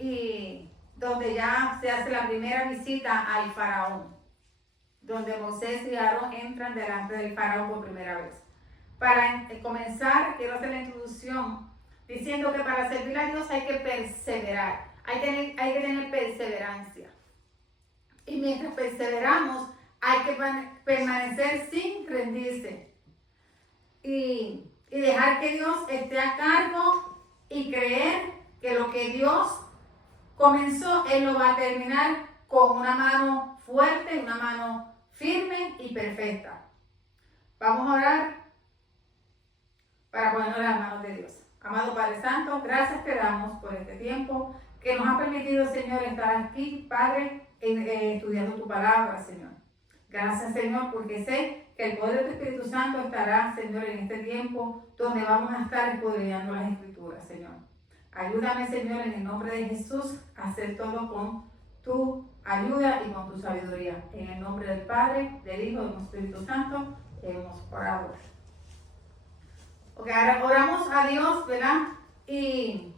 y donde ya se hace la primera visita al faraón, donde Moisés y Aarón entran delante del faraón por primera vez. Para comenzar, quiero hacer la introducción diciendo que para servir a Dios hay que perseverar, hay que tener perseverancia. Y mientras perseveramos, hay que permanecer sin rendirse y dejar que Dios esté a cargo y creer que lo que Dios comenzó, Él lo va a terminar con una mano fuerte, una mano firme y perfecta. Vamos a orar para ponernos en las manos de Dios. Amado Padre Santo, gracias te damos por este tiempo que nos ha permitido, Señor, estar aquí, Padre, estudiando tu palabra, Señor. Gracias, Señor, porque sé que el poder de tu Espíritu Santo estará, Señor, en este tiempo donde vamos a estar escudriñando las Escrituras, Señor. Ayúdame, Señor, en el nombre de Jesús, a hacer todo con tu ayuda y con tu sabiduría. En el nombre del Padre, del Hijo y del Espíritu Santo, hemos orado. Ok, ahora oramos a Dios, ¿verdad? Y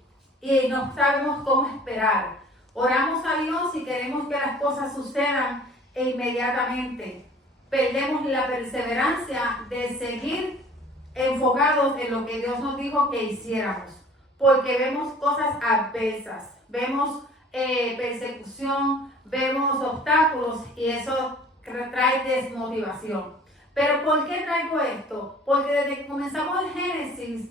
no sabemos cómo esperar. Oramos a Dios y queremos que las cosas sucedan inmediatamente. Perdemos la perseverancia de seguir enfocados en lo que Dios nos dijo que hiciéramos. Porque vemos cosas adversas, vemos persecución, vemos obstáculos y eso trae desmotivación. Pero ¿por qué traigo esto? Porque desde que comenzamos el Génesis,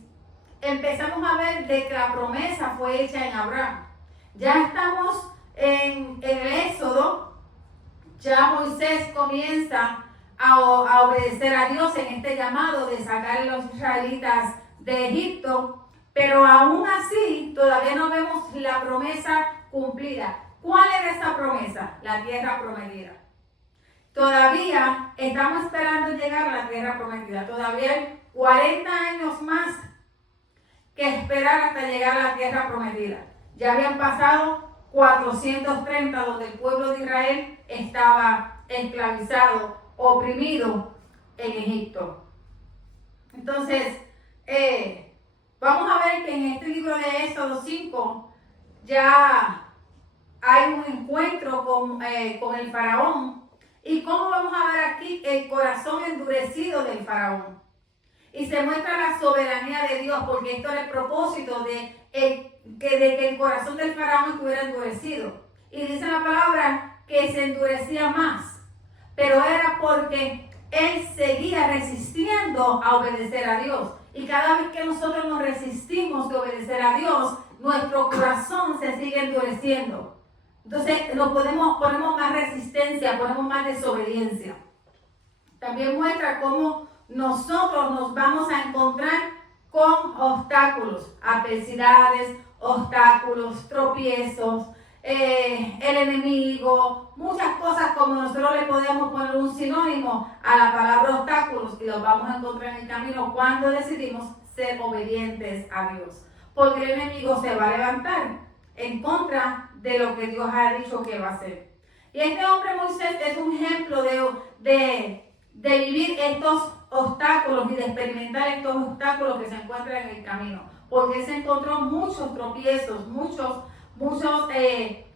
empezamos a ver de que la promesa fue hecha en Abraham. Ya estamos en el Éxodo, ya Moisés comienza a obedecer a Dios en este llamado de sacar a los israelitas de Egipto, pero aún así todavía no vemos la promesa cumplida. ¿Cuál es esa promesa? La tierra prometida. Todavía estamos esperando llegar a la tierra prometida. Todavía hay 40 años más que esperar hasta llegar a la tierra prometida. Ya habían pasado 430 donde el pueblo de Israel estaba esclavizado, oprimido en Egipto. Entonces, vamos a ver que en este libro de Éxodo 5 ya hay un encuentro con el faraón. ¿Y cómo vamos a ver aquí el corazón endurecido del faraón? Y se muestra la soberanía de Dios, porque esto era el propósito de que el corazón del faraón estuviera endurecido. Y dice la palabra que se endurecía más, pero era porque él seguía resistiendo a obedecer a Dios. Y cada vez que nosotros nos resistimos de obedecer a Dios, nuestro corazón se sigue endureciendo. Entonces ponemos más resistencia, ponemos más desobediencia. También muestra cómo nosotros nos vamos a encontrar con obstáculos, adversidades, obstáculos, tropiezos, el enemigo, muchas cosas como nosotros le podemos poner un sinónimo a la palabra obstáculos y los vamos a encontrar en el camino cuando decidimos ser obedientes a Dios. Porque el enemigo se va a levantar en contra de lo que Dios ha dicho que va a hacer. Y este hombre Moisés es un ejemplo de vivir estos obstáculos y de experimentar estos obstáculos que se encuentran en el camino. Porque él se encontró muchos tropiezos, muchas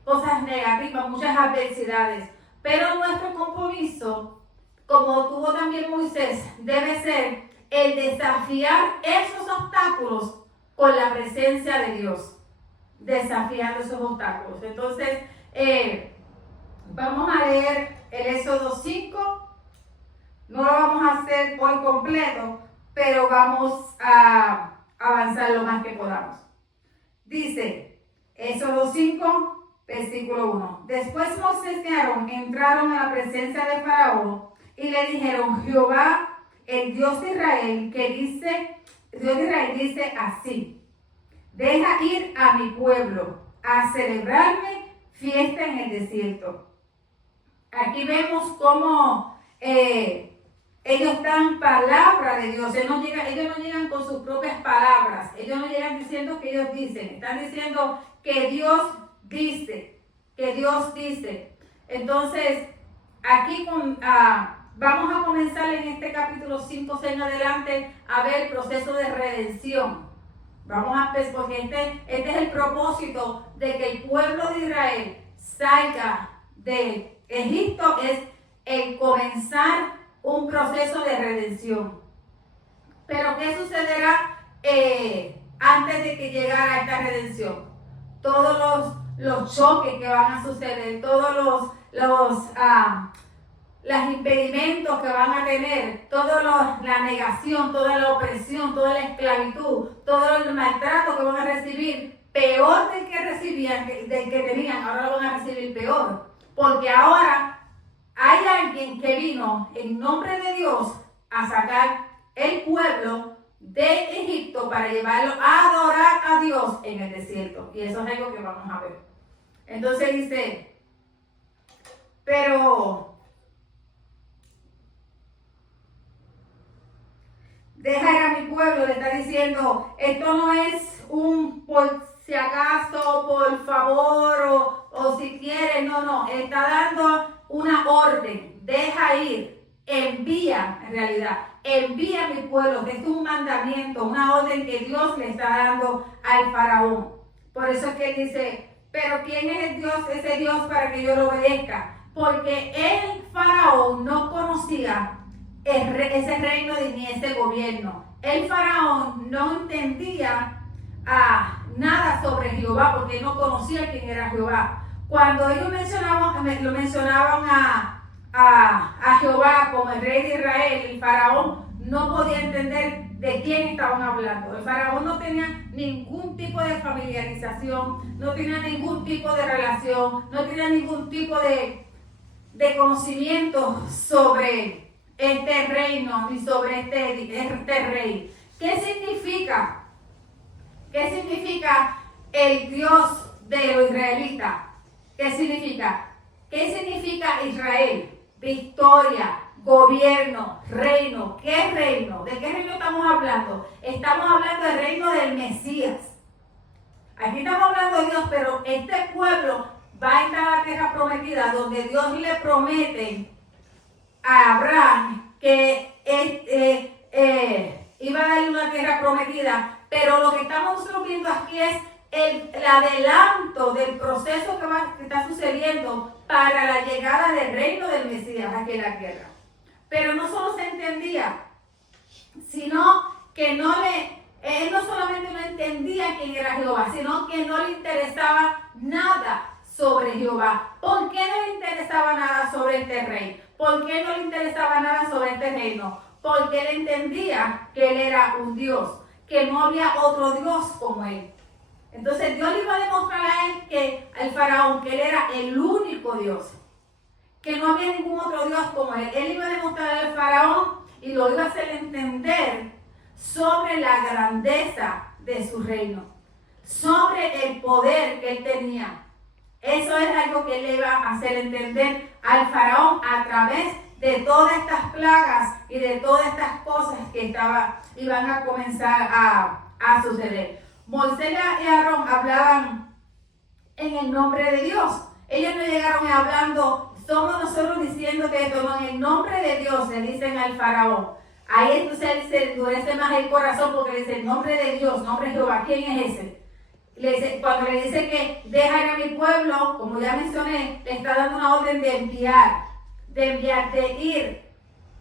cosas negativas, muchas adversidades. Pero nuestro compromiso, como tuvo también Moisés, debe ser el desafiar esos obstáculos con la presencia de Dios. Desafiando esos obstáculos. Entonces, vamos a leer el Éxodo 5. No lo vamos a hacer hoy completo, pero vamos a avanzar lo más que podamos. Dice, Éxodo 5, versículo 1. Después Moisés y Aarón entraron a la presencia de Faraón y le dijeron, Jehová, el Dios de Israel, dice así: deja ir a mi pueblo a celebrarme fiesta en el desierto. Aquí vemos cómo ellos dan palabra de Dios. Ellos no llegan con sus propias palabras. Ellos no llegan diciendo que ellos dicen. Están diciendo que Dios dice. Que Dios dice. Entonces, aquí vamos a comenzar en este capítulo 5 en adelante a ver el proceso de redención. Vamos a ver, porque este es el propósito de que el pueblo de Israel salga de Egipto, es el comenzar un proceso de redención. Pero ¿qué sucederá antes de que llegara esta redención? Todos los choques que van a suceder, todos los impedimentos que van a tener, la negación, toda la opresión, toda la esclavitud, todo el maltrato que van a recibir, peor del que recibían, del que tenían, ahora lo van a recibir peor. Porque ahora hay alguien que vino en nombre de Dios a sacar el pueblo de Egipto para llevarlo a adorar a Dios en el desierto. Y eso es algo que vamos a ver. Entonces dice, pero deja ir a mi pueblo, le está diciendo, esto no es un por si acaso, por favor, o si quieres, no, está dando una orden, deja ir, envía, en realidad, envía a mi pueblo, que es un mandamiento, una orden que Dios le está dando al faraón. Por eso es que él dice, pero ¿quién es el Dios, ese Dios para que yo lo obedezca? Porque el faraón no conocía ese reino ni ese gobierno. El faraón no entendía nada sobre Jehová, porque no conocía quién era Jehová. Cuando ellos lo mencionaban a Jehová como el rey de Israel, el faraón no podía entender de quién estaban hablando. El faraón no tenía ningún tipo de familiarización, no tenía ningún tipo de relación, no tenía ningún tipo de conocimiento sobre este reino ni sobre este rey. ¿Qué significa? ¿Qué significa el Dios de los israelitas? ¿Qué significa? ¿Qué significa Israel? Victoria, gobierno, reino. ¿Qué reino? ¿De qué reino estamos hablando? Estamos hablando del reino del Mesías. Aquí estamos hablando de Dios, pero este pueblo va a entrar a la tierra prometida, donde Dios le promete a Abraham que iba a darle una tierra prometida. Pero lo que estamos nosotros viendo aquí es el adelanto del proceso que está sucediendo para la llegada del reino del Mesías aquí en la tierra. Pero no solo se entendía, sino que él no solamente no entendía quién era Jehová, sino que no le interesaba nada sobre Jehová. ¿Por qué no le interesaba nada sobre este rey? ¿Por qué no le interesaba nada sobre este reino? Porque él entendía que él era un Dios, que no había otro Dios como él. Entonces Dios le iba a demostrar a él, al faraón, que él era el único Dios, que no había ningún otro Dios como él. Él iba a demostrar al faraón y lo iba a hacer entender sobre la grandeza de su reino, sobre el poder que él tenía. Eso es algo que él le iba a hacer entender al faraón a través de todas estas plagas y de todas estas cosas que iban a comenzar a suceder. Moisés y Aarón hablaban en el nombre de Dios. Ellos no llegaron hablando, somos nosotros diciendo que esto, no, en el nombre de Dios le dicen al faraón. Ahí entonces él se endurece más el corazón porque le dice el nombre de Dios, nombre de Jehová. ¿Quién es ese? Cuando le dice que deja ir a mi pueblo, como ya mencioné, le está dando una orden de enviar, de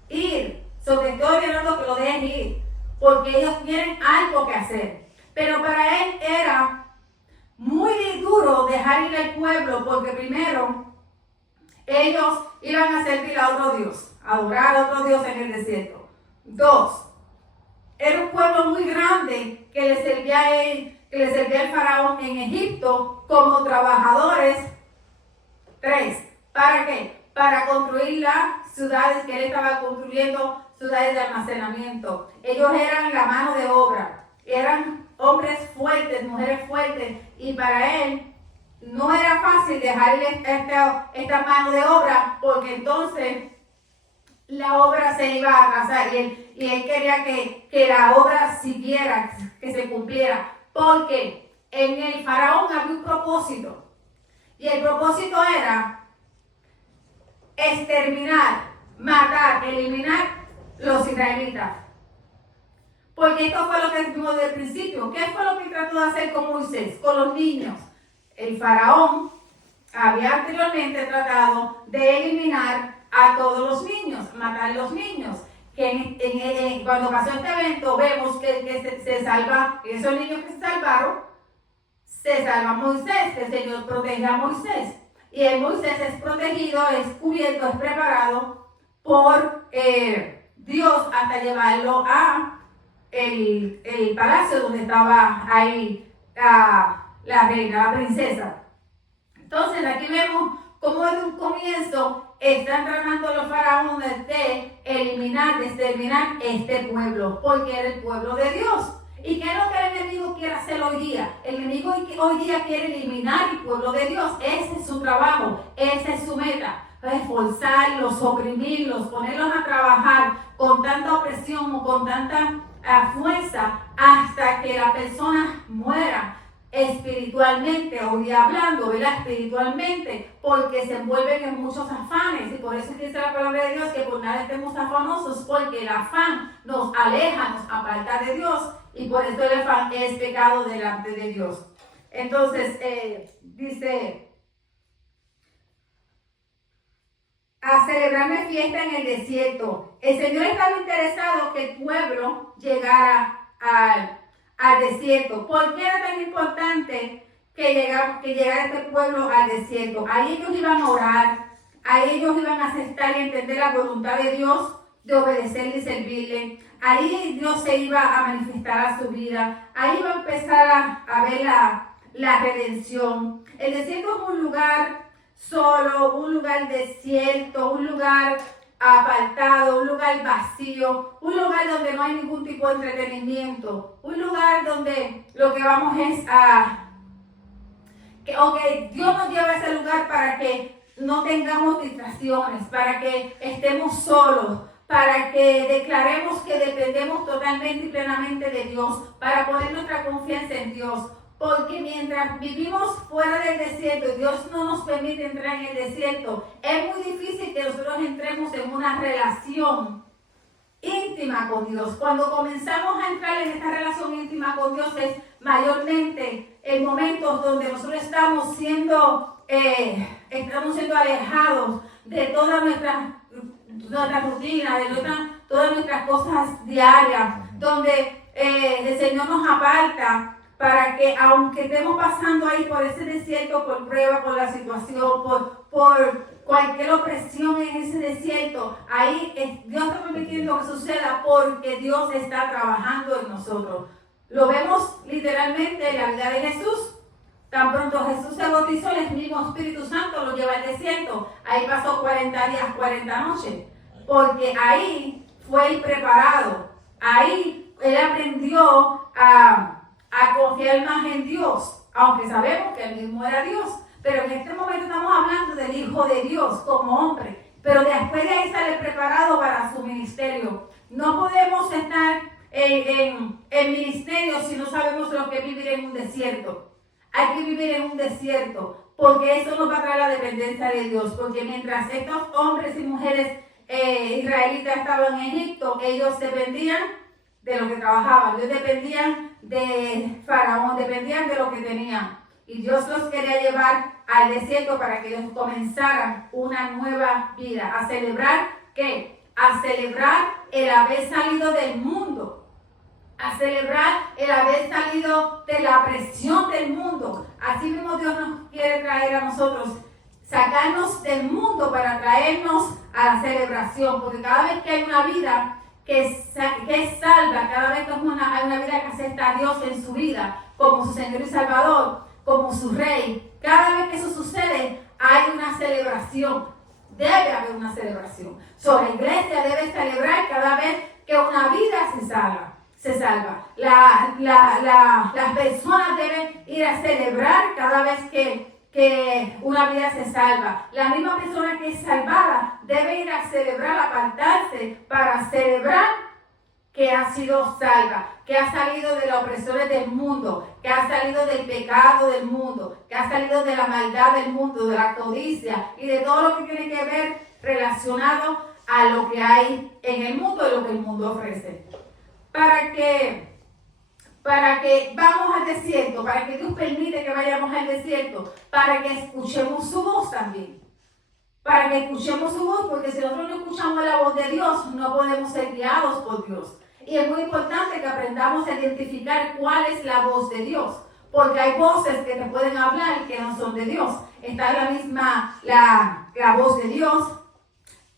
ir. Sobre todo ordenando que lo dejen ir, porque ellos tienen algo que hacer. Pero para él era muy duro dejar ir al pueblo, porque primero ellos iban a servir a otro Dios, a adorar a otro Dios en el desierto. 2, era un pueblo muy grande que le servía a él, que le servía al faraón en Egipto como trabajadores. 3, ¿para qué? Para construir las ciudades que él estaba construyendo, ciudades de almacenamiento. Ellos eran la mano de obra, eran hombres fuertes, mujeres fuertes, y para él no era fácil dejarle esta mano de obra, porque entonces la obra se iba a atrasar, y él quería que la obra siguiera, que se cumpliera, porque en el faraón había un propósito, y el propósito era exterminar, matar, eliminar los israelitas. Porque esto fue lo que vimos desde el principio. ¿Qué fue lo que trató de hacer con Moisés, con los niños? El faraón había anteriormente tratado de eliminar a todos los niños, matar los niños. Cuando pasó este evento, vemos que se salva, esos niños que se salvaron, se salva Moisés, que el Señor protege a Moisés. Y el Moisés es protegido, es cubierto, es preparado por Dios hasta llevarlo a el palacio donde estaba ahí la reina, la princesa. Entonces aquí vemos cómo desde un comienzo están tratando los faraones de eliminar, de exterminar este pueblo, porque era el pueblo de Dios. ¿Y qué es lo que el enemigo quiere hacer hoy día? El enemigo hoy día quiere eliminar el pueblo de Dios. Ese es su trabajo, esa es su meta. Esforzarlos, oprimirlos, ponerlos a trabajar con tanta opresión o con tanta fuerza hasta que la persona muera espiritualmente, hoy día hablando, ¿verdad? Espiritualmente, porque se envuelven en muchos afanes, y por eso dice la palabra de Dios que por nada estemos afanosos, porque el afán nos aleja, nos aparta de Dios, y por eso el afán es pecado delante de Dios. Entonces, dice, a celebrarme fiesta en el desierto. El Señor estaba interesado que el pueblo llegara al desierto. ¿Por qué era tan importante que llegara este pueblo al desierto? Ahí ellos iban a orar, ahí ellos iban a aceptar y entender la voluntad de Dios, de obedecerle y servirle. Ahí Dios se iba a manifestar a su vida, ahí iba a empezar a ver la redención. El desierto es un lugar solo, un lugar desierto, un lugar apartado, un lugar vacío, un lugar donde no hay ningún tipo de entretenimiento, un lugar donde lo que vamos es que Dios nos lleva a ese lugar para que no tengamos distracciones, para que estemos solos, para que declaremos que dependemos totalmente y plenamente de Dios, para poner nuestra confianza en Dios. Porque mientras vivimos fuera del desierto y Dios no nos permite entrar en el desierto, es muy difícil que nosotros entremos en una relación íntima con Dios. Cuando comenzamos a entrar en esta relación íntima con Dios es mayormente en momentos donde nosotros estamos siendo alejados de toda nuestra rutina, de todas nuestras cosas diarias, donde el Señor nos aparta, para que aunque estemos pasando ahí por ese desierto, por prueba, por la situación, por cualquier opresión en ese desierto, ahí Dios está permitiendo que suceda porque Dios está trabajando en nosotros. Lo vemos literalmente en la vida de Jesús. Tan pronto Jesús se bautizó, el mismo Espíritu Santo lo lleva al desierto. Ahí pasó 40 días, 40 noches, porque ahí fue el preparado. Ahí él aprendió a confiar más en Dios, aunque sabemos que él mismo era Dios, pero en este momento estamos hablando del Hijo de Dios como hombre, pero después de ahí sale preparado para su ministerio. No podemos estar en ministerio si no sabemos lo que es vivir en un desierto. Hay que vivir en un desierto, porque eso nos va a traer la dependencia de Dios, porque mientras estos hombres y mujeres israelitas estaban en Egipto, ellos dependían de lo que trabajaban, ellos dependían de Faraón, dependían de lo que tenían. Y Dios los quería llevar al desierto para que ellos comenzaran una nueva vida. ¿A celebrar qué? A celebrar el haber salido del mundo. A celebrar el haber salido de la presión del mundo. Así mismo Dios nos quiere traer a nosotros, sacarnos del mundo para traernos a la celebración. Porque cada vez que hay una vida que es salva, cada vez que hay una vida que acepta a Dios en su vida como su Señor y Salvador, como su Rey, cada vez que eso sucede hay una celebración, debe haber una celebración. La iglesia debe celebrar cada vez que una vida se salva. Las personas deben ir a celebrar cada vez que una vida se salva. La misma persona que es salvada debe ir a celebrar, apartarse para celebrar que ha sido salva, que ha salido de las opresiones del mundo, que ha salido del pecado del mundo, que ha salido de la maldad del mundo, de la codicia y de todo lo que tiene que ver relacionado a lo que hay en el mundo y lo que el mundo ofrece. para que vamos al desierto, para que Dios permite que vayamos al desierto, para que escuchemos su voz también. Para que escuchemos su voz, porque si nosotros no escuchamos la voz de Dios, no podemos ser guiados por Dios. Y es muy importante que aprendamos a identificar cuál es la voz de Dios, porque hay voces que te pueden hablar que no son de Dios. Está la misma, la voz de Dios,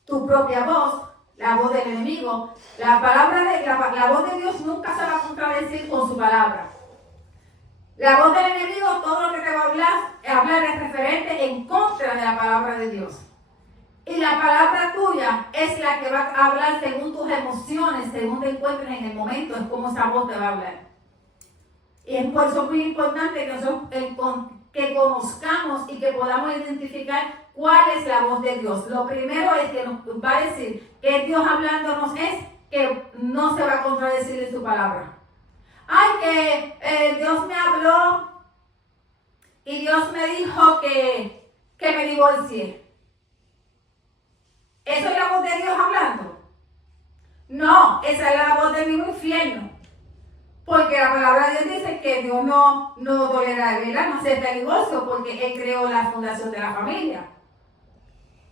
tu propia voz, la voz del enemigo. La voz de Dios nunca se va a contradecir con su palabra. La voz del enemigo, todo lo que te va a hablar es referente en contra de la palabra de Dios. Y la palabra tuya es la que va a hablar según tus emociones, según te encuentres en el momento, es como esa voz te va a hablar. Y es por eso muy importante que nosotros que conozcamos y que podamos identificar cuál es la voz de Dios. Lo primero es que nos va a decir que Dios hablándonos es que no se va a contradecir en su palabra. Ay, que Dios me habló y Dios me dijo que me divorcie. ¿Eso es la voz de Dios hablando? No, esa es la voz del mismo infierno. Porque la palabra de Dios dice que Dios no tolera, ¿verdad? No acepta el divorcio porque Él creó la fundación de la familia.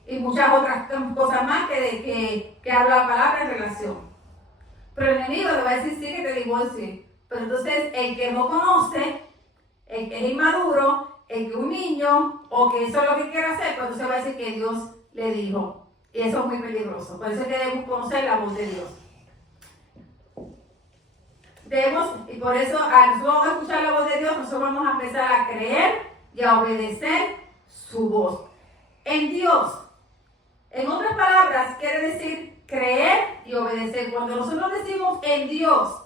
Y muchas otras cosas más que habla la palabra en relación. Pero el enemigo le va a decir sí que te divorcie. Pero entonces el que no conoce, el que es inmaduro, el que es un niño o que eso es lo que quiere hacer, pues entonces va a decir que Dios le dijo. Y eso es muy peligroso. Por eso es que debemos conocer la voz de Dios. Y por eso al nosotros escuchar la voz de Dios, nosotros vamos a empezar a creer y a obedecer su voz. En Dios, en otras palabras, quiere decir creer y obedecer. Cuando nosotros decimos en Dios,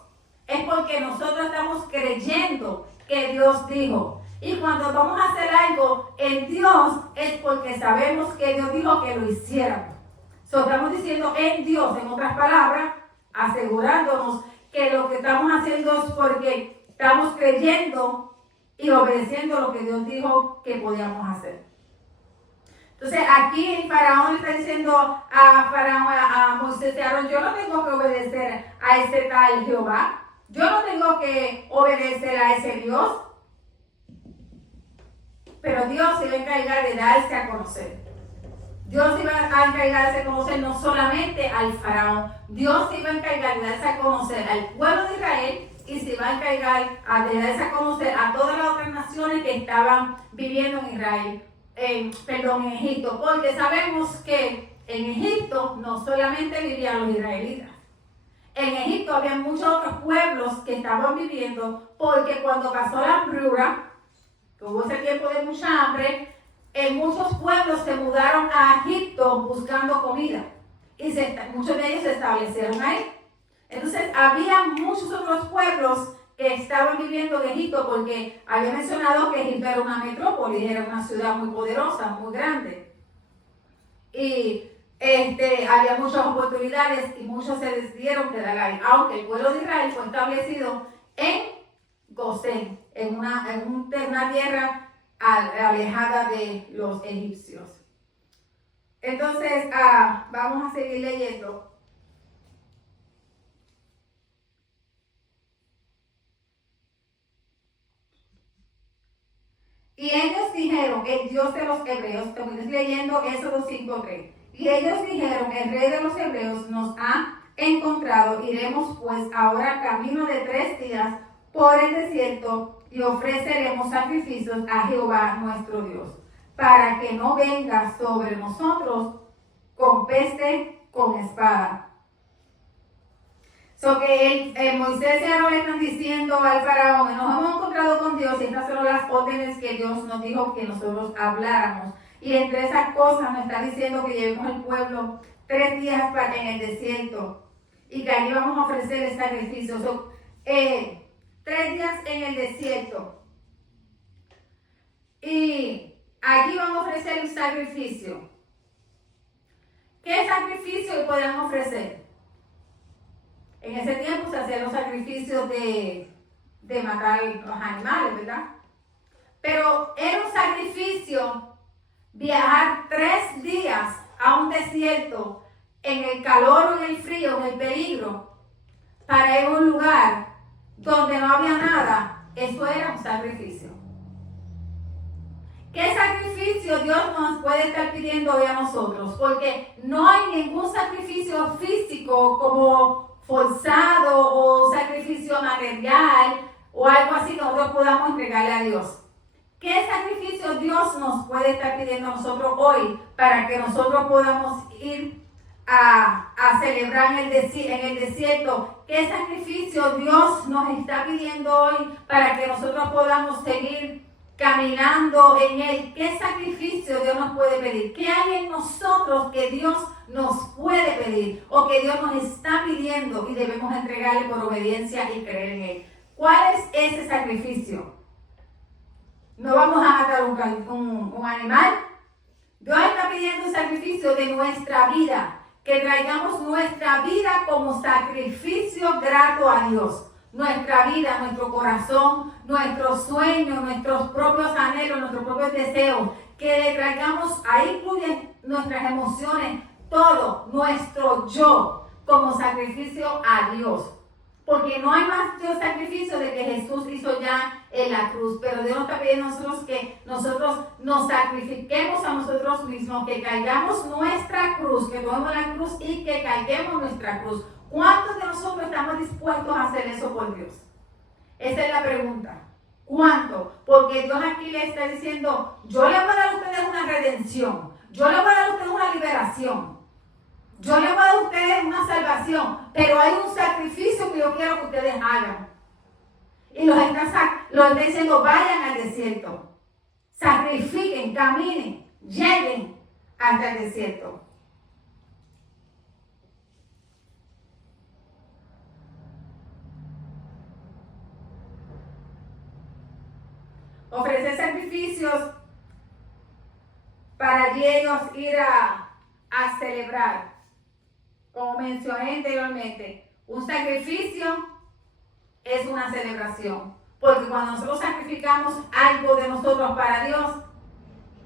es porque nosotros estamos creyendo que Dios dijo. Y cuando vamos a hacer algo en Dios, es porque sabemos que Dios dijo que lo hiciéramos. Estamos diciendo en Dios, en otras palabras, asegurándonos que lo que estamos haciendo es porque estamos creyendo y obedeciendo lo que Dios dijo que podíamos hacer. Entonces aquí el faraón está diciendo a Moisés y Aarón, yo no tengo que obedecer a ese tal Jehová, yo no tengo que obedecer a ese Dios, pero Dios se va a encargar de darse a conocer. Dios iba a encargarse de conocer no solamente al faraón, Dios se iba a encargar de darse a conocer al pueblo de Israel y se iba a encargar de darse a conocer a todas las otras naciones que estaban viviendo en Israel, en Egipto, porque sabemos que en Egipto no solamente vivían los israelitas. En Egipto había muchos otros pueblos que estaban viviendo, porque cuando pasó la hambruna, que hubo ese tiempo de mucha hambre, en muchos pueblos se mudaron a Egipto buscando comida y muchos de ellos se establecieron ahí. Entonces había muchos otros pueblos que estaban viviendo en Egipto porque había mencionado que Egipto era una metrópoli, era una ciudad muy poderosa, muy grande. Y había muchas oportunidades y muchos se decidieron quedar ahí, aunque el pueblo de Israel fue establecido en Gosén, en una tierra alejada de los egipcios. Entonces, vamos a seguir leyendo. Y ellos dijeron, el Dios de los hebreos, estoy leyendo Éxodo 5:3. Y ellos dijeron, el rey de los hebreos nos ha encontrado, iremos pues ahora camino de 3 días por el desierto y ofreceremos sacrificios a Jehová nuestro Dios, para que no venga sobre nosotros con peste, con espada. Que Moisés y Aarón le están diciendo al faraón, nos hemos encontrado con Dios y estas son las órdenes que Dios nos dijo que nosotros habláramos. Y entre esas cosas nos está diciendo que llevemos al pueblo 3 días en el desierto y que allí vamos a ofrecer el sacrificio. 3 días en el desierto. Y aquí vamos a ofrecer un sacrificio. ¿Qué sacrificio podían ofrecer? En ese tiempo se hacían los sacrificios de matar los animales, ¿verdad? Pero era un sacrificio viajar 3 días a un desierto, en el calor o en el frío, en el peligro, para ir a un lugar donde no había nada, eso era un sacrificio. ¿Qué sacrificio Dios nos puede estar pidiendo hoy a nosotros? Porque no hay ningún sacrificio físico como forzado o sacrificio material o algo así que nosotros podamos entregarle a Dios. ¿Qué sacrificio Dios nos puede estar pidiendo a nosotros hoy para que nosotros podamos ir a celebrar en el desierto? ¿Qué sacrificio Dios nos está pidiendo hoy para que nosotros podamos seguir caminando en Él? ¿Qué sacrificio Dios nos puede pedir? ¿Qué hay en nosotros que Dios nos puede pedir o que Dios nos está pidiendo y debemos entregarle por obediencia y creer en Él? ¿Cuál es ese sacrificio? No vamos a matar un animal. Dios está pidiendo un sacrificio de nuestra vida, que traigamos nuestra vida como sacrificio grato a Dios. Nuestra vida, nuestro corazón, nuestros sueños, nuestros propios anhelos, nuestros propios deseos, que le traigamos, ahí incluyen nuestras emociones, todo, nuestro yo, como sacrificio a Dios. Porque no hay más sacrificio de que Jesús hizo ya en la cruz. Pero Dios nos está pidiendo a nosotros que nosotros nos sacrifiquemos a nosotros mismos, que caigamos nuestra cruz, que tomemos la cruz y que carguemos nuestra cruz. ¿Cuántos de nosotros estamos dispuestos a hacer eso por Dios? Esa es la pregunta. ¿Cuánto? Porque Dios aquí le está diciendo, yo le voy a dar a ustedes una redención. Yo le voy a dar a ustedes una liberación. Yo le voy a dar a ustedes una salvación. Pero hay un sacrificio que yo quiero que ustedes hagan. Y los está diciendo, vayan al desierto. Sacrifiquen, caminen, lleguen hasta el desierto. Ofrecer sacrificios para ellos ir a celebrar. Como mencioné anteriormente, un sacrificio es una celebración. Porque cuando nosotros sacrificamos algo de nosotros para Dios,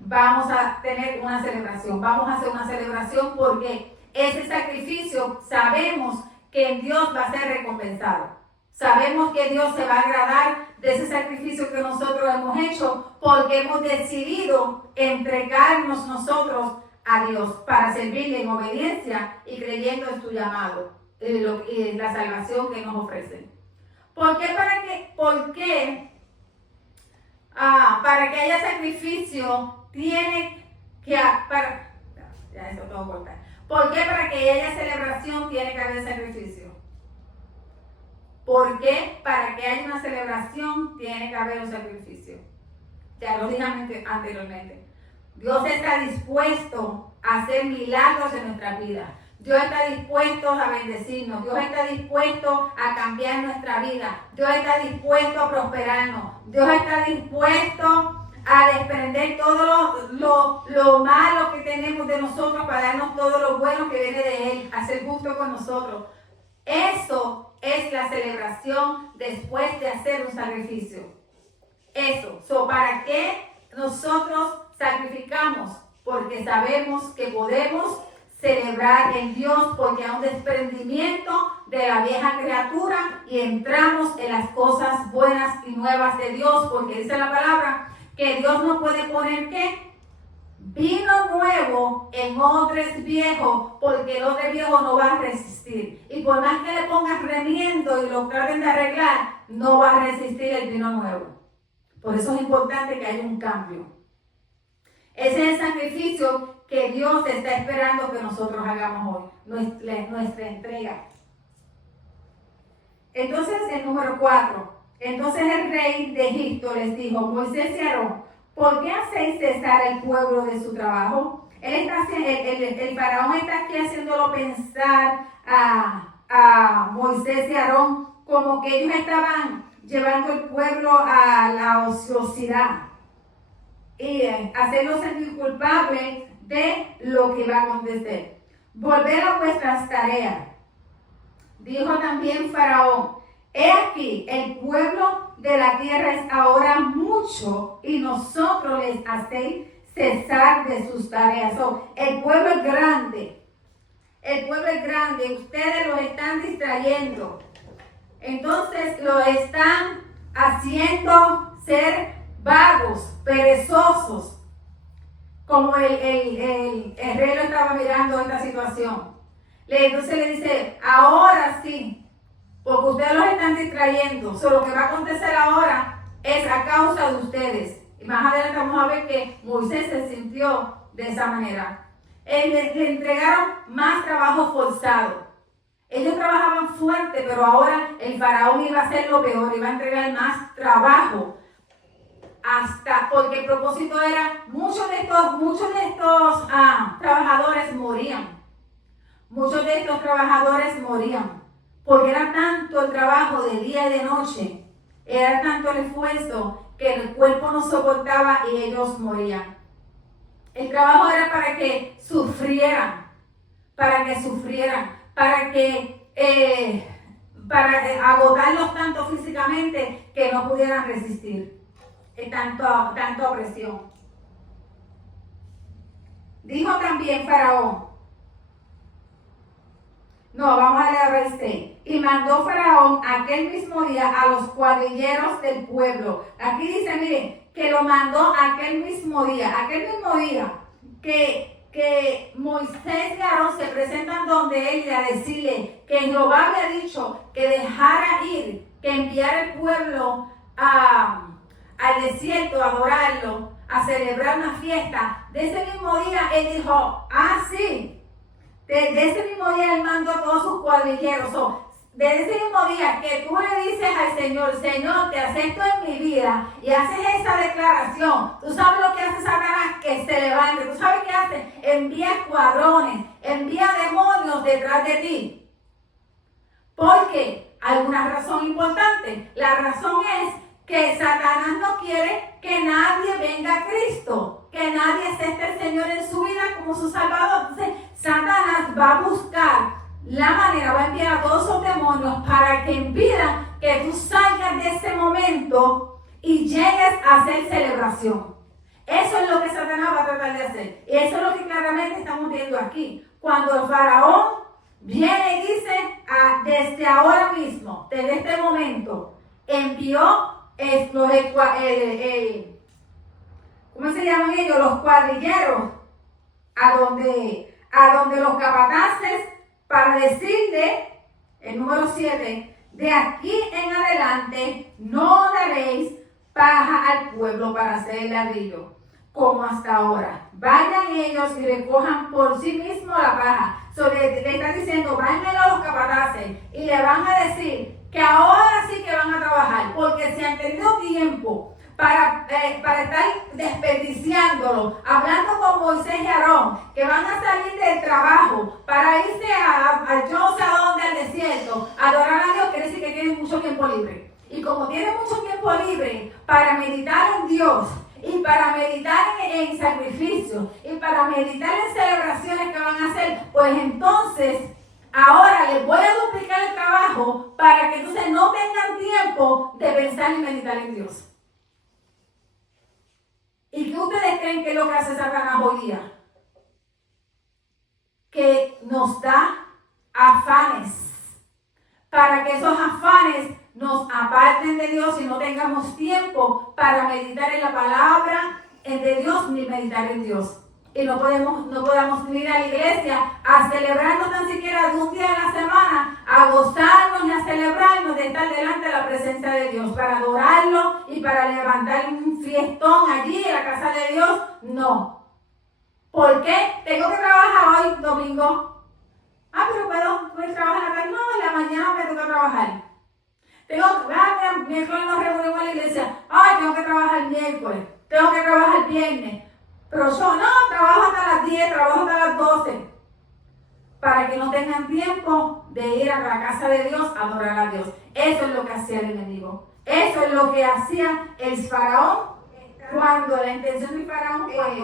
vamos a tener una celebración. Vamos a hacer una celebración porque ese sacrificio sabemos que en Dios va a ser recompensado. Sabemos que Dios se va a agradar de ese sacrificio que nosotros hemos hecho porque hemos decidido entregarnos nosotros a Dios para servirle en obediencia y creyendo en su llamado y la salvación que nos ofrece. ¿Por qué? Para que haya sacrificio tiene que... ya eso tengo que cortar. ¿Por qué? Para que haya celebración tiene que haber sacrificio. ¿Por qué? Para que haya una celebración tiene que haber un sacrificio. Ya lo dije anteriormente. Dios está dispuesto a hacer milagros en nuestra vida. Dios está dispuesto a bendecirnos. Dios está dispuesto a cambiar nuestra vida. Dios está dispuesto a prosperarnos. Dios está dispuesto a desprender todo lo malo que tenemos de nosotros para darnos todo lo bueno que viene de Él, a ser justo con nosotros. Eso es la celebración después de hacer un sacrificio. Eso. ¿Para qué nosotros sacrificamos? Porque sabemos que podemos celebrar en Dios, porque hay un desprendimiento de la vieja criatura y entramos en las cosas buenas y nuevas de Dios, porque dice la palabra que Dios no puede poner ¿qué? Vino nuevo en odres viejos, porque el odre viejo no va a resistir. Y por más que le pongas remiendo y lo traten de arreglar, no va a resistir el vino nuevo. Por eso es importante que haya un cambio. Ese es el sacrificio que Dios está esperando que nosotros hagamos hoy, nuestra entrega. Entonces, el número 4. Entonces el rey de Egipto les dijo, Moisés y Aarón, ¿por qué hacéis cesar el pueblo de su trabajo? El faraón está aquí haciéndolo pensar a Moisés y Aarón como que ellos estaban llevando el pueblo a la ociosidad y hacerlos sentir culpables de lo que va a acontecer. Volver a vuestras tareas. Dijo también Faraón, he aquí, el pueblo de la tierra es ahora mucho y nosotros les hacéis cesar de sus tareas. El pueblo es grande. El pueblo es grande. Ustedes los están distrayendo. Entonces lo están haciendo ser vagos, perezosos, como el rey lo estaba mirando esta situación. Entonces le dice, ahora sí, porque ustedes los están distrayendo. Lo que va a acontecer ahora es a causa de ustedes. Y más adelante vamos a ver que Moisés se sintió de esa manera. Le entregaron más trabajo forzado. Ellos trabajaban fuerte, pero ahora el faraón iba a hacer lo peor, iba a entregar más trabajo. Porque el propósito era, muchos de estos trabajadores morían. Muchos de estos trabajadores morían. Porque era tanto el trabajo de día y de noche, era tanto el esfuerzo que el cuerpo no soportaba y ellos morían. El trabajo era para que sufrieran, para agotarlos tanto físicamente que no pudieran resistir tanto opresión. Dijo también Faraón, vamos a leer este. Y mandó Faraón aquel mismo día a los cuadrilleros del pueblo. Aquí dice, miren, que lo mandó aquel mismo día que Moisés y Aarón se presentan donde él y a decirle que Jehová había dicho que dejara ir, que enviara el pueblo al desierto a adorarlo, a celebrar una fiesta. De ese mismo día él dijo, sí. De ese mismo día él mandó a todos sus cuadrilleros. Desde ese mismo día que tú le dices al Señor, Señor, te acepto en mi vida, y haces esa declaración, tú sabes lo que hace Satanás, que se levante. Tú sabes qué hace, envía escuadrones, envía demonios detrás de ti. Porque hay una razón importante. La razón es que Satanás no quiere que nadie venga a Cristo, que nadie acepte al Señor en su vida como su Salvador. Entonces Satanás va a buscar la manera, va a enviar a todos esos demonios para que impidan que tú salgas de ese momento y llegues a hacer celebración. Eso es lo que Satanás va a tratar de hacer. Y eso es lo que claramente estamos viendo aquí. Cuando el faraón viene y dice, desde ahora mismo, desde este momento, envió ¿cómo se llaman ellos? Los cuadrilleros, a donde los capataces, para decirle, el número 7, de aquí en adelante no daréis paja al pueblo para hacer el ladrillo, como hasta ahora. Vayan ellos y recojan por sí mismos la paja. Le está diciendo, vayan a los capataces y le van a decir que ahora sí que van a trabajar, porque si han tenido tiempo para estar desperdiciándolo, hablando con Moisés y Aarón, que van a salir del trabajo para irse a yo no sé a dónde, al desierto, a adorar a Dios, quiere decir que tienen mucho tiempo libre. Y como tienen mucho tiempo libre para meditar en Dios, y para meditar en sacrificios, y para meditar en celebraciones que van a hacer, pues entonces ahora les voy a duplicar el trabajo para que entonces no tengan tiempo de pensar y meditar en Dios. ¿Y qué ustedes creen que es lo que hace Satanás hoy día? Que nos da afanes, para que esos afanes nos aparten de Dios y no tengamos tiempo para meditar en la palabra de Dios ni meditar en Dios. Y no podamos ir a la iglesia a celebrarnos tan siquiera de un día a la semana, a gozarnos y a celebrarnos de estar delante de la presencia de Dios, para adorarlo y para levantar un fiestón allí en la casa de Dios. No. ¿Por qué? Tengo que trabajar hoy domingo. Pero puedo trabajar acá. No, en la mañana me toca trabajar. Miércoles nos reunimos en la iglesia. Tengo que trabajar miércoles. Tengo que trabajar viernes. Pero yo no, trabajo hasta las 10, trabajo hasta las 12. Para que no tengan tiempo de ir a la casa de Dios a adorar a Dios. Eso es lo que hacía el enemigo. Eso es lo que hacía el faraón. Cuando la intención del faraón fue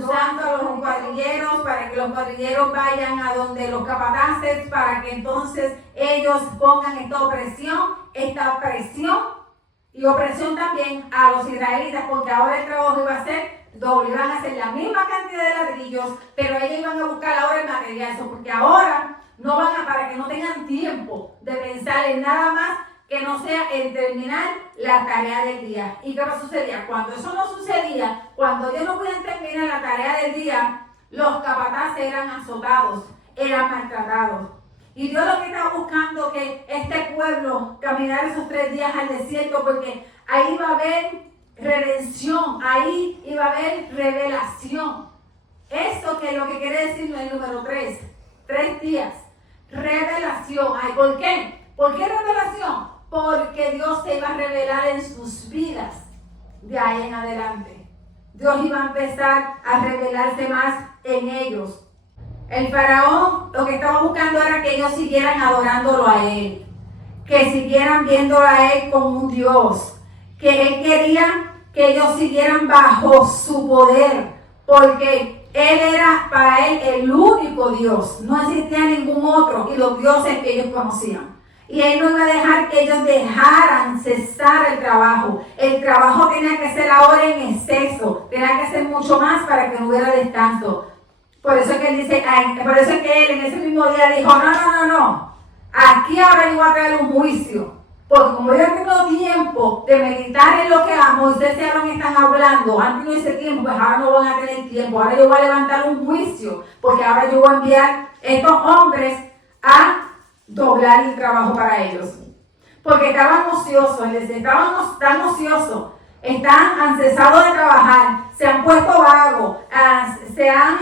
usando a los cuadrilleros para que los cuadrilleros vayan a donde los capataces, para que entonces ellos pongan esta presión y opresión también a los israelitas, porque ahora el trabajo iba a ser doble, iban a hacer la misma cantidad de ladrillos, pero ellos iban a buscar ahora el material, porque ahora para que no tengan tiempo de pensar en nada más que no sea en terminar la tarea del día. ¿Y qué sucedía? Cuando eso no sucedía, cuando ellos no podían terminar la tarea del día, los capataces eran azotados, eran maltratados. Y Dios lo que estaba buscando que este pueblo caminara esos 3 días al desierto, porque ahí iba a haber redención, ahí iba a haber revelación. Eso que es lo que quiere decir el número 3, 3 días, revelación. Ay, ¿por qué? ¿Por qué revelación? Porque Dios se iba a revelar en sus vidas de ahí en adelante. Dios iba a empezar a revelarse más en ellos. El faraón lo que estaba buscando era que ellos siguieran adorándolo a él, que siguieran viéndolo a él como un Dios, que él quería que ellos siguieran bajo su poder, porque él era para él el único Dios, no existía ningún otro, y los dioses que ellos conocían. Y él no iba a dejar que ellos dejaran cesar el trabajo. El trabajo tenía que ser ahora en exceso, tenía que ser mucho más para que no hubiera descanso. Por eso es que él dice, por eso es que él en ese mismo día dijo, no. Aquí ahora yo voy a traer un juicio. Porque como yo tengo tiempo de meditar en lo que Moisés y Aarón están hablando, antes no hice tiempo, pues ahora no van a tener tiempo. Ahora yo voy a levantar un juicio, porque ahora yo voy a enviar estos hombres a doblar el trabajo para ellos. Porque estaban ociosos, estaban tan ociosos, están cesados de trabajar, se han puesto vagos, se han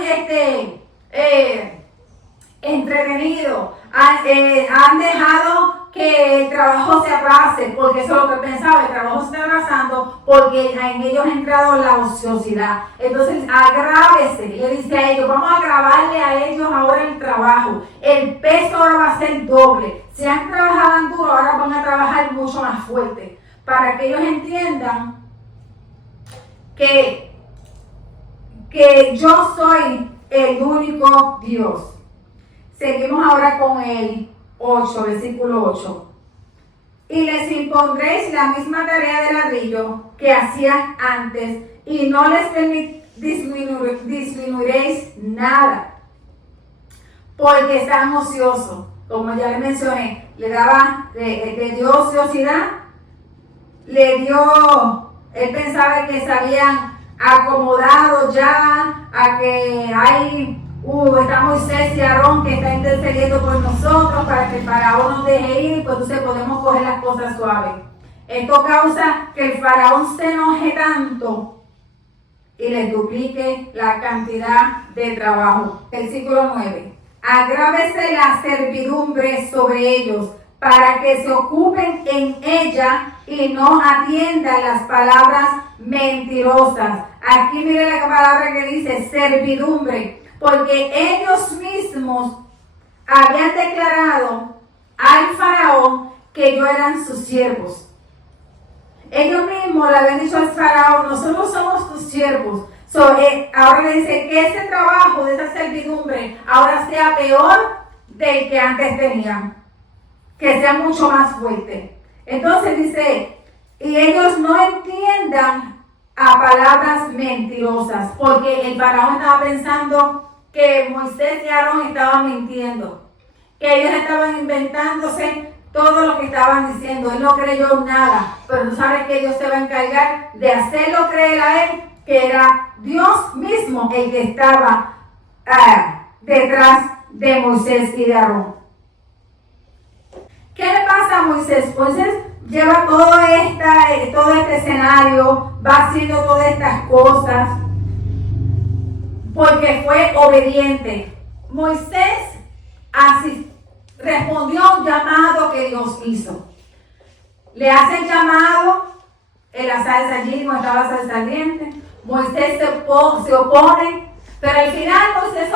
entretenido, han dejado que el trabajo se atrase, porque eso es lo que pensaba, el trabajo se está atrasando porque en ellos ha entrado la ociosidad. Entonces agrávese, le dice a ellos, vamos a agravarle a ellos ahora el trabajo, el peso ahora va a ser doble. Si han trabajado duro, ahora van a trabajar mucho más fuerte, para que ellos entiendan que yo soy el único Dios. Seguimos ahora con el 8, versículo 8. Y les impondréis la misma tarea de ladrillo que hacían antes, y no les disminuiréis nada, porque están ociosos. Como ya les mencioné, le dio ociosidad, él pensaba que se habían acomodado ya a que hay está Moisés y Aarón que están intercediendo por nosotros para que el faraón nos deje ir, pues entonces podemos coger las cosas suaves. Esto causa que el faraón se enoje tanto y les duplique la cantidad de trabajo. Versículo 9. Agrávese la servidumbre sobre ellos para que se ocupen en ella y no atiendan las palabras mentirosas. Aquí mire la palabra que dice servidumbre. Porque ellos mismos habían declarado al faraón que ellos eran sus siervos. Ellos mismos le habían dicho al faraón, nosotros somos tus siervos. Ahora le dice que ese trabajo de esa servidumbre ahora sea peor del que antes tenían. Que sea mucho más fuerte. Entonces dice, y ellos no entiendan a palabras mentirosas. Porque el faraón estaba pensando que Moisés y Aarón estaban mintiendo, que ellos estaban inventándose todo lo que estaban diciendo. Él no creyó nada, pero tú sabes que Dios se va a encargar de hacerlo creer a él que era Dios mismo el que estaba detrás de Moisés y de Aarón. ¿Qué le pasa a Moisés? Moisés lleva todo este escenario, va haciendo todas estas cosas porque fue obediente. Moisés así respondió a un llamado que Dios hizo. Le hace el llamado en la salsa allí, no estaba la salsa ardiente. Moisés se opone, pero al final Moisés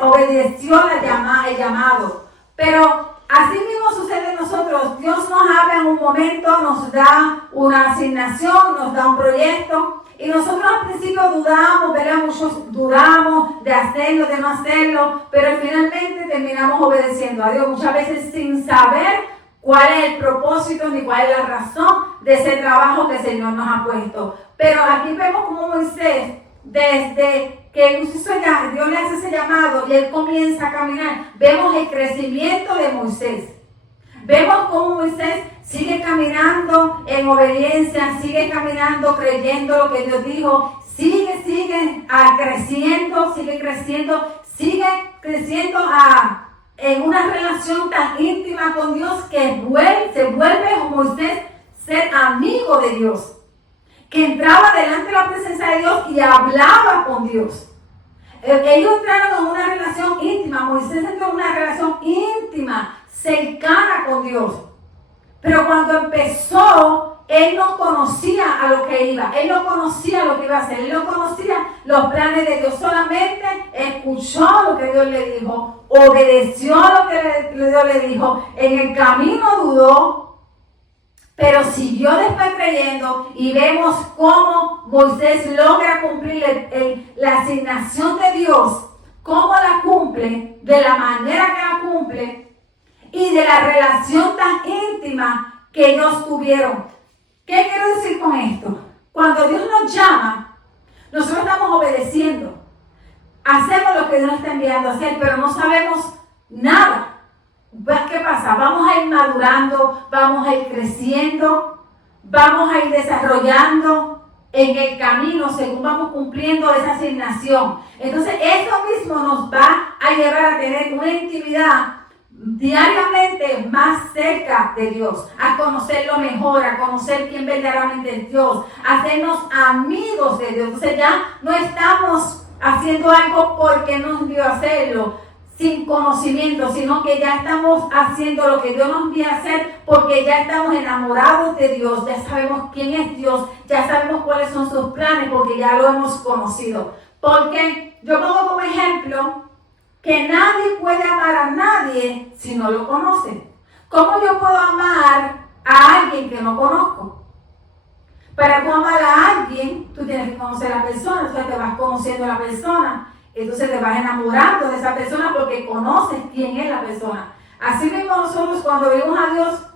obedeció el llamado. Pero así mismo sucede en nosotros. Dios nos habla en un momento, nos da una asignación, nos da un proyecto. Y nosotros al principio dudamos, ¿verdad? Muchos dudamos de hacerlo, de no hacerlo, pero finalmente terminamos obedeciendo a Dios, muchas veces sin saber cuál es el propósito ni cuál es la razón de ese trabajo que el Señor nos ha puesto. Pero aquí vemos cómo Moisés desde que Dios le hace ese llamado y él comienza a caminar, vemos el crecimiento de Moisés. Vemos cómo Moisés sigue caminando en obediencia, sigue caminando creyendo lo que Dios dijo, sigue creciendo en una relación tan íntima con Dios que se vuelve Moisés ser amigo de Dios, que entraba delante de la presencia de Dios y hablaba con Dios. Ellos entraron en una relación íntima, Moisés entró en una relación íntima, cercana con Dios. Pero cuando empezó, él no conocía a lo que iba, él no conocía lo que iba a hacer, él no conocía los planes de Dios, solamente escuchó lo que Dios le dijo, obedeció lo que Dios le dijo, en el camino dudó, pero siguió después creyendo y vemos cómo Moisés logra cumplir la asignación de Dios, cómo la cumple, de la manera que la cumple, y de la relación tan íntima que ellos tuvieron. ¿Qué quiero decir con esto? Cuando Dios nos llama, nosotros estamos obedeciendo. Hacemos lo que Dios nos está enviando a hacer, pero no sabemos nada. ¿Qué pasa? Vamos a ir madurando, vamos a ir creciendo, vamos a ir desarrollando en el camino según vamos cumpliendo esa asignación. Entonces, esto mismo nos va a llevar a tener una intimidad diariamente más cerca de Dios, a conocerlo mejor, a conocer quién verdaderamente es Dios, a hacernos amigos de Dios. Entonces ya no estamos haciendo algo porque nos dio a hacerlo sin conocimiento, sino que ya estamos haciendo lo que Dios nos envía a hacer porque ya estamos enamorados de Dios, ya sabemos quién es Dios, ya sabemos cuáles son sus planes porque ya lo hemos conocido. Porque yo pongo como ejemplo que nadie puede amar a nadie si no lo conoce. ¿Cómo yo puedo amar a alguien que no conozco? Para tú amar a alguien, tú tienes que conocer a la persona, entonces te vas conociendo a la persona, entonces te vas enamorando de esa persona porque conoces quién es la persona. Así mismo nosotros cuando vemos a Dios,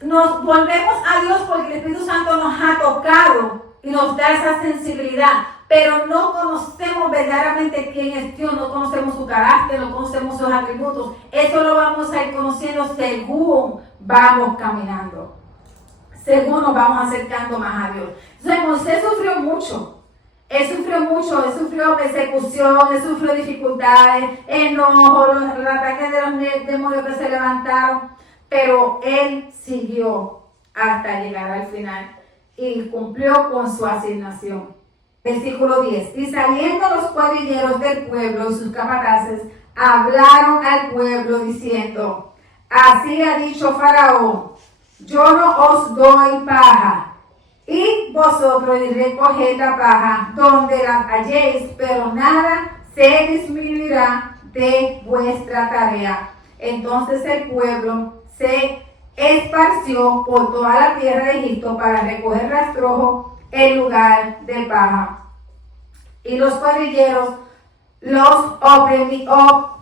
nos volvemos a Dios porque el Espíritu Santo nos ha tocado y nos da esa sensibilidad. Pero no conocemos verdaderamente quién es Dios, no conocemos su carácter, no conocemos sus atributos. Eso lo vamos a ir conociendo según vamos caminando, según nos vamos acercando más a Dios. Entonces Moisés sufrió mucho, él sufrió persecución, él sufrió dificultades, enojo, los ataques de los demonios que se levantaron, pero él siguió hasta llegar al final y cumplió con su asignación. Versículo 10. Y saliendo los cuadrilleros del pueblo y sus capataces, hablaron al pueblo diciendo: así ha dicho Faraón, yo no os doy paja, y vosotros recoged la paja donde la halléis, pero nada se disminuirá de vuestra tarea. Entonces el pueblo se esparció por toda la tierra de Egipto para recoger rastrojo en lugar de paja. Y los cuadrilleros los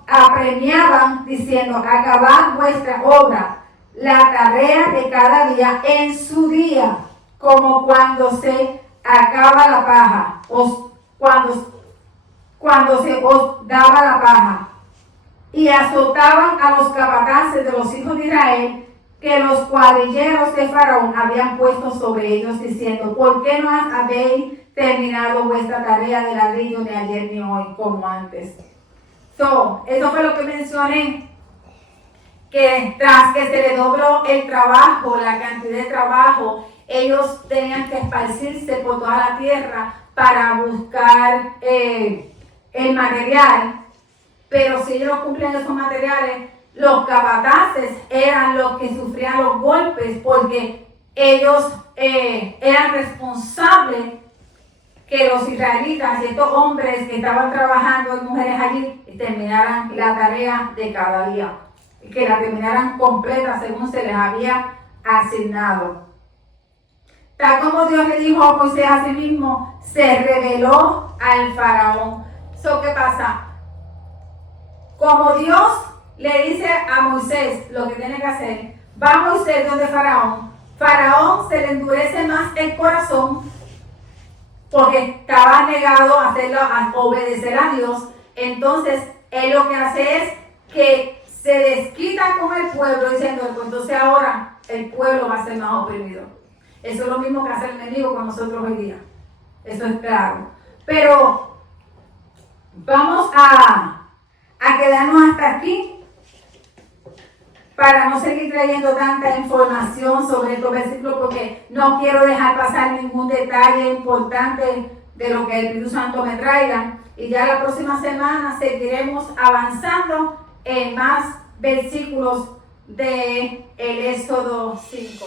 apremiaban diciendo: acabad vuestra obra, la tarea de cada día en su día, como cuando se acaba la paja, cuando se os daba la paja. Y azotaban a los capataces de los hijos de Israel, que los cuadrilleros de Faraón habían puesto sobre ellos, diciendo: ¿por qué no habéis terminado vuestra tarea de ladrillo ni ayer ni hoy como antes? Eso fue lo que mencioné, que tras que se le dobló el trabajo, la cantidad de trabajo, ellos tenían que esparcirse por toda la tierra para buscar el material, pero si ellos cumplían esos materiales, los capataces eran los que sufrían los golpes porque ellos eran responsables que los israelitas y estos hombres que estaban trabajando y mujeres allí terminaran la tarea de cada día, que la terminaran completa según se les había asignado. Tal como Dios le dijo a Moisés a sí mismo, se reveló al faraón. ¿Qué pasa? Como Dios le dice a Moisés lo que tiene que hacer, va Moisés donde Faraón. Faraón se le endurece más el corazón porque estaba negado a obedecer a Dios. Entonces, él lo que hace es que se desquita con el pueblo diciendo, pues entonces ahora el pueblo va a ser más oprimido. Eso es lo mismo que hace el enemigo con nosotros hoy día. Eso es claro. Pero vamos a quedarnos hasta aquí para no seguir trayendo tanta información sobre estos versículos, porque no quiero dejar pasar ningún detalle importante de lo que el Espíritu Santo me traiga. Y ya la próxima semana seguiremos avanzando en más versículos de el Éxodo 5.